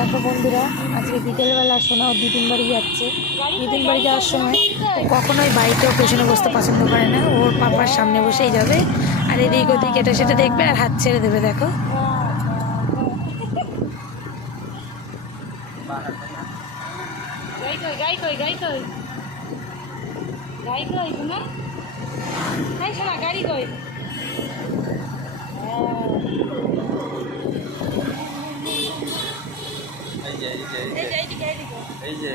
দেখো বন্ধুরা, আজকে বিকেলবেলা সোনা ওর দিদিন বাড়ি যাচ্ছে। দিদিন বাড়ি যাওয়ার সময় ও কখনোই বাড়িতেও পেছনে বসতে পছন্দ করে না, ওর পাপার সামনে বসেই যাবে আর এদিক ওদিক এটা সেটা দেখবে আর হাত ছেড়ে দেবে। দেখো গাড়ি কই এই যে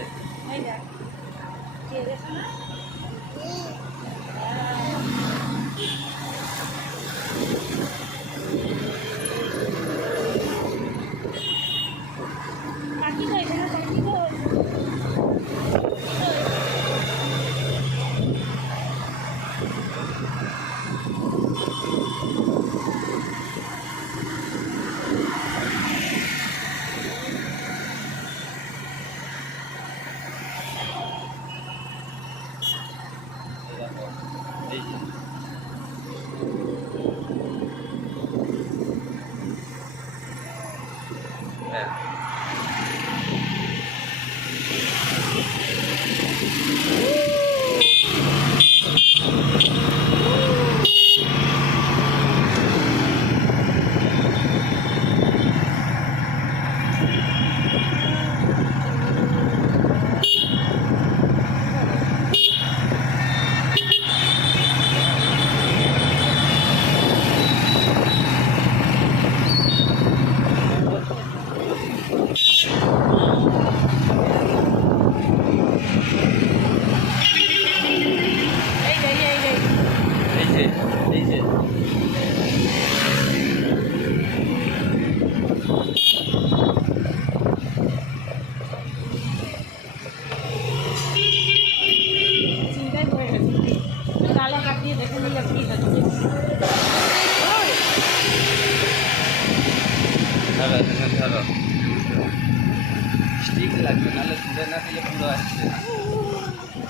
স্টিক লাগবে, নাহলে ধরে না দিলে পুরো আসছে না।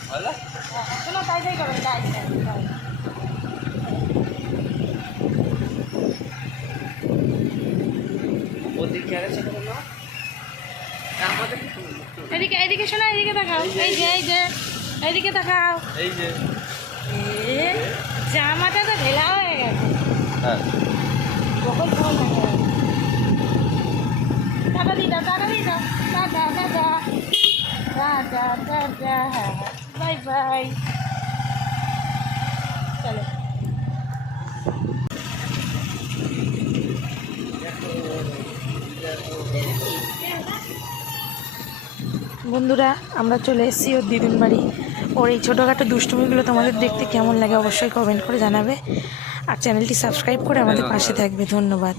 ভালো শোনো, তাই করো, তাই ওদিকে গেছে না আমাদের। এদিকে এদিকে শোনো, এদিকে দেখাও, এইদিকে দেখাও, এই যে জামাটা তো ঢেলা হয়ে গেছে। হ্যাঁ কখন ফোন দেখা টাটা দিদা, টাটা দিদা, tata tata tata tata, bye bye. চলো বন্ধুরা, আমরা চলে এসেছি ওর দিদিন বাড়ি। ওর এই ছোটোখাটো দুষ্টুমিগুলো তোমাদের দেখতে কেমন লাগে অবশ্যই কমেন্ট করে জানাবে, আর চ্যানেলটি সাবস্ক্রাইব করে আমাদের পাশে থাকবে। ধন্যবাদ।